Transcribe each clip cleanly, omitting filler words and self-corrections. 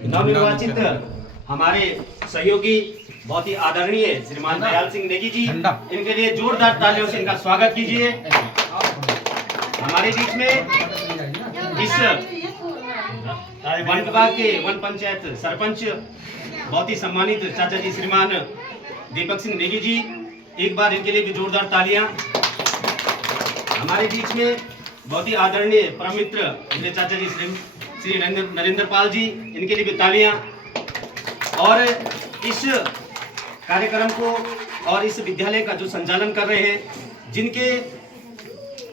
नवनिर्वाचित हमारे सहयोगी बहुत ही आदरणीय श्रीमान दयाल सिंह नेगी जी, इनके लिए जोरदार तालियों से इनका स्वागत कीजिए। हमारे बीच में इस वन विभाग के वन पंचायत सरपंच बहुत ही सम्मानित चाचा जी श्रीमान दीपक सिंह नेगी जी, एक बार इनके लिए भी जोरदार तालियां। हमारे बीच में बहुत ही आदरणीय परम मित्र मेरे चाचा जी श्री नरेंद्र पाल जी, इनके लिए भी तालियां। और इस कार्यक्रम को और इस विद्यालय का जो संचालन कर रहे हैं, जिनके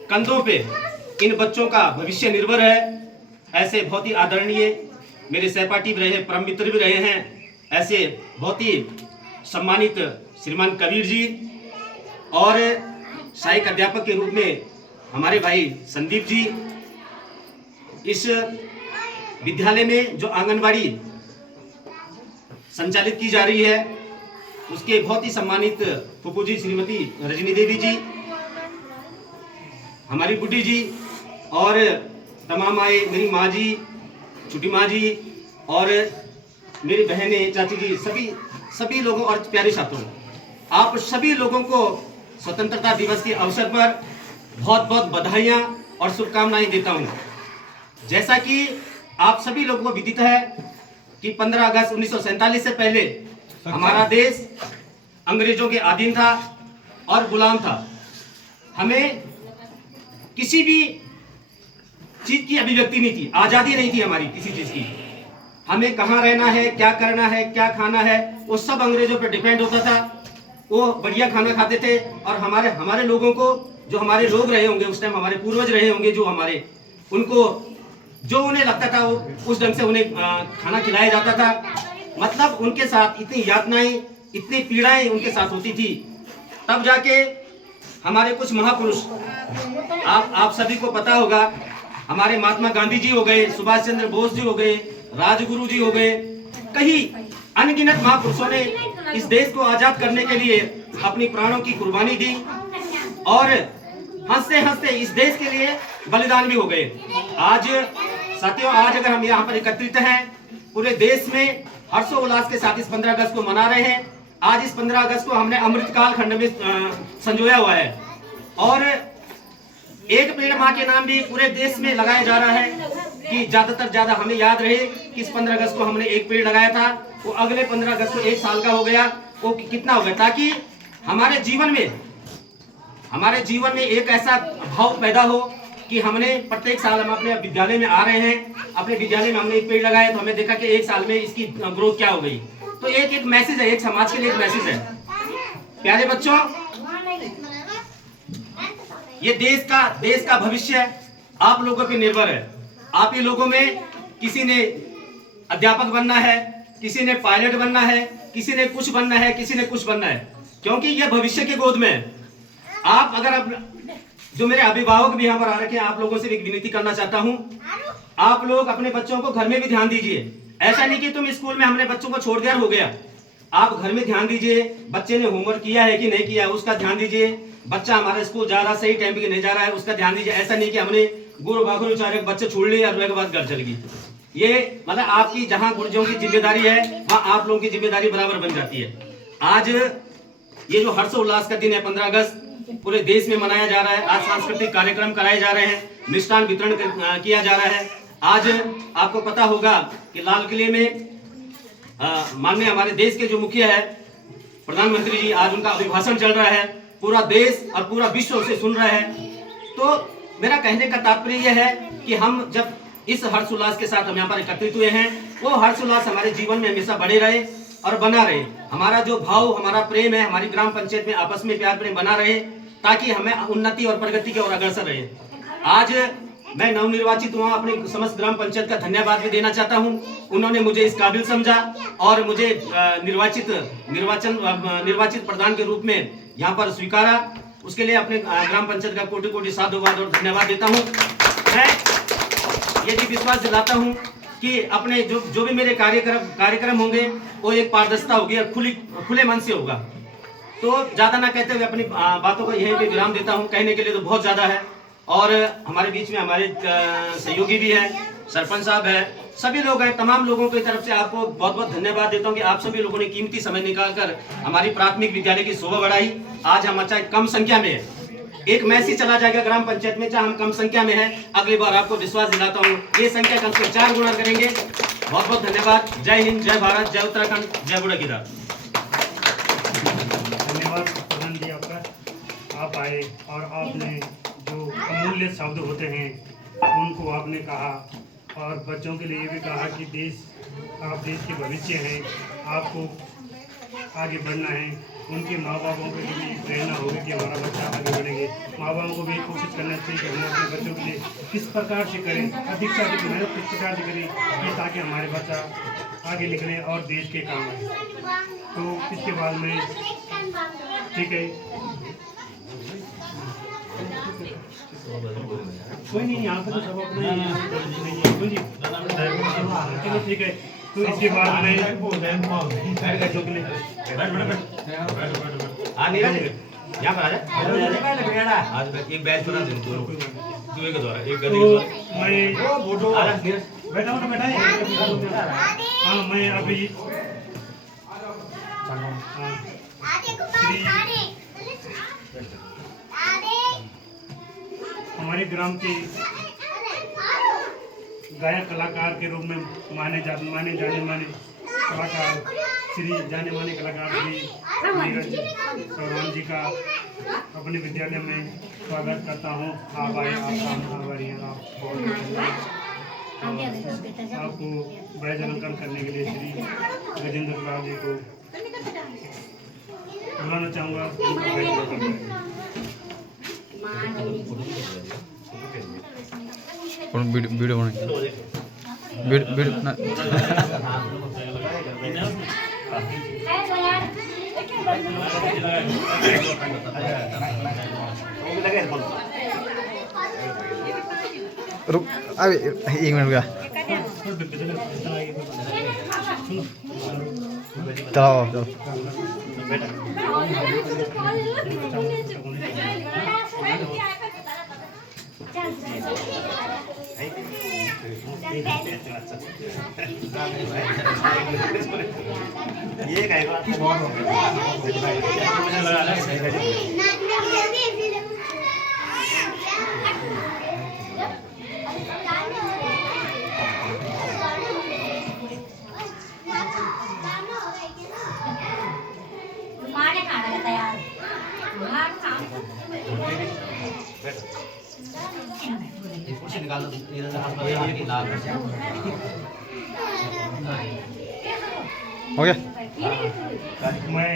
कंधों पे इन बच्चों का भविष्य निर्भर है, ऐसे बहुत ही आदरणीय मेरे सहपाठी भी रहे, परम मित्र भी रहे हैं, ऐसे बहुत ही सम्मानित श्रीमान कबीर जी, और सहायक अध्यापक के रूप में हमारे भाई संदीप जी। इस विद्यालय में जो आंगनबाड़ी संचालित की जा रही है, उसके बहुत ही सम्मानित फूफू जी श्रीमती रजनी देवी जी, हमारी बुड्ढी जी, और तमाम आए मेरी माँ जी, छोटी माँ जी, और मेरी बहनें, चाची जी, सभी लोगों और प्यारे छात्रों, आप सभी लोगों को स्वतंत्रता दिवस के अवसर पर बहुत बहुत बधाइयाँ और शुभकामनाएं देता हूँ। जैसा कि आप सभी लोगों को विदित है कि 15 अगस्त 1947 से पहले हमारा देश अंग्रेजों के अधीन था और गुलाम था। हमें किसी भी चीज की अभिव्यक्ति नहीं थी, आजादी नहीं थी हमारी किसी चीज की। हमें कहाँ रहना है, क्या करना है, क्या खाना है, वो सब अंग्रेजों पर डिपेंड होता था। वो बढ़िया खाना खाते थे, और हमारे लोगों को, जो हमारे लोग रहे होंगे उस टाइम, हमारे पूर्वज रहे होंगे, जो हमारे, उनको जो उन्हें लगता था वो उस ढंग से उन्हें खाना खिलाया जाता था। मतलब उनके साथ इतनी यातनाएं, इतनी पीड़ाएं उनके साथ होती थी। तब जाके हमारे कुछ महापुरुष, आप सभी को पता होगा, हमारे महात्मा गांधी जी हो गए, सुभाष चंद्र बोस जी हो गए, राजगुरु जी हो गए, कई अनगिनत महापुरुषों ने इस देश को आजाद करने के लिए अपनी प्राणों की कुर्बानी दी, और हंसते हंसते इस देश के लिए बलिदान भी हो गए। आज साथियों, आज अगर हम यहाँ पर एकत्रित हैं, पूरे देश में हर्षोल्लास के साथ इस 15 अगस्त को मना रहे हैं। आज इस 15 अगस्त को हमने अमृतकाल खंड में संजोया हुआ है, और एक पेड़ माँ के नाम भी पूरे देश में लगाया जा रहा है कि ज्यादा हमें याद रहे कि इस 15 अगस्त को हमने एक पेड़ लगाया था, वो अगले 15 अगस्त को 1 साल का हो गया, वो कितना हो गया, ताकि हमारे जीवन में एक ऐसा भाव पैदा हो कि हमने प्रत्येक साल, हम अपने विद्यालय में आ रहे हैं, अपने विद्यालय में हमने एक पेड़ लगाया, तो हमें देखा कि 1 साल में इसकी ग्रोथ क्या हो गई। तो एक मैसेज है, एक समाज के लिए एक मैसेज है। प्यारे बच्चों, ये देश का भविष्य आप लोगों पे निर्भर है। आप ही लोगों में किसी ने अध्यापक बनना है, किसी ने पायलट बनना है, किसी ने कुछ बनना है, किसी ने कुछ बनना है, क्योंकि ये भविष्य के गोद में है। आप अगर जो मेरे अभिभावक भी यहाँ पर आ रखे हैं, आप लोगों से एक विनती करना चाहता हूँ, आप लोग अपने बच्चों को घर में भी ध्यान दीजिए। ऐसा नहीं कि तुम स्कूल में हमने बच्चों को छोड़ दिया हो गया, आप घर में ध्यान दीजिए। बच्चे ने होमवर्क किया है कि नहीं किया, उसका ध्यान दीजिए। बच्चा हमारा स्कूल जा रहा, सही टाइम पे नहीं जा रहा है, उसका ध्यान दीजिए। ऐसा नहीं कि हमने गुरु बाखुर उचारे बच्चे छोड़ लिए और बाद घर चल गई। ये मतलब आपकी जहाँ गुरुजों की जिम्मेदारी है, वहाँ आप लोगों की जिम्मेदारी बराबर बन जाती है। आज ये जो हर्षोल्लास का दिन है, 15 अगस्त, पूरे देश में मनाया जा रहा है। आज सांस्कृतिक कार्यक्रम कराए जा रहे हैं, मिष्ठान वितरण किया जा रहा है। आज आपको पता होगा कि लाल किले में माननीय हमारे देश के जो मुखिया है, प्रधानमंत्री जी, आज उनका अभिभाषण चल रहा है। पूरा देश और पूरा विश्व उसे सुन रहा है। तो मेरा कहने का तात्पर्य यह है कि हम जब इस हर्षोल्लास के साथ हम यहाँ पर एकत्रित हुए हैं, वो हर्षोल्लास हमारे जीवन में हमेशा बने रहे और बना रहे। हमारा जो भाव, हमारा प्रेम है, हमारी ग्राम पंचायत में आपस में प्यार प्रेम बना रहे, ताकि हमें उन्नति और प्रगति की ओर अग्रसर रहे। आज मैं नवनिर्वाचित हुआ, अपनी समस्त ग्राम पंचायत का धन्यवाद भी देना चाहता हूं। उन्होंने मुझे इस काबिल समझा और मुझे निर्वाचित प्रधान के रूप में यहाँ पर स्वीकारा। उसके लिए अपने ग्राम पंचायत का कोटि कोटि साधुवाद और धन्यवाद देता हूँ। मैं ये भी विश्वास दिलाता हूँ कि अपने जो भी मेरे कार्यक्रम होंगे, वो एक पारदर्शिता होगी और खुले मन से होगा। तो ज्यादा ना कहते हुए अपनी बातों को यहीं पे विराम देता हूँ। कहने के लिए तो बहुत ज्यादा है, और हमारे बीच में हमारे सहयोगी भी है, सरपंच साहब है, सभी लोग हैं, तमाम लोगों की तरफ से आपको बहुत बहुत धन्यवाद देता हूं कि आप सभी लोगों ने कीमती समय निकालकर हमारी प्राथमिक विद्यालय की शोभा बढ़ाई। आज हम अच्छा कम संख्या में है, एक मैसेज चला जाएगा ग्राम पंचायत में, चाहे हम कम संख्या में हैं, अगली बार आपको विश्वास दिलाता हूँ ये संख्या कम से 4 गुना करेंगे। बहुत बहुत धन्यवाद। जय हिंद, जय भारत, जय उत्तराखंड, जय बुढ़ाकीदार। धन्यवाद प्रधान जी आपका, आप आए और आपने जो अमूल्य शब्द होते हैं उनको आपने कहा और बच्चों के लिए भी कहा कि आप देश के भविष्य हैं, आपको आगे बढ़ना है। उनके माँ बापों के लिए भी प्रेरणा होगी कि हमारा बच्चा आगे बढ़ेंगे। माँ बापों को भी कोशिश करना चाहिए कि हम अपने बच्चों के लिए किस प्रकार से करें, अधिक से अधिक मेहनत किस प्रकार से करें कि ताकि हमारे बच्चा आगे निकले और देश के काम आए। तो इसके बाद में ठीक है, कोई नहीं, यहाँ पे तो सब अपने चलो ठीक है। तो इसके बाद में यहाँ पर आज एक बैच बना दें, दुए के द्वारा एक गधे बैठा हूँ तो बैठा है। हाँ, मैं अभी हमारे ग्राम के गायक कलाकार के रूप में माने जाने माने कलाकार, श्री जाने माने कलाकार श्री नीरज चौहान जी का अपने विद्यालय में स्वागत करता हूँ। आप आए, आप आभारी हैं, आप बहुत आपको बैज अलंकरण करने के लिए श्री गजेंद्र लाल जी को बुलाना चाहूँगा। वीडियो रुक अभी 1 मिनट का चलो ये कहेगा कुर्सी निकाल दो, इधर से हाथ में लाल हो गया। मैं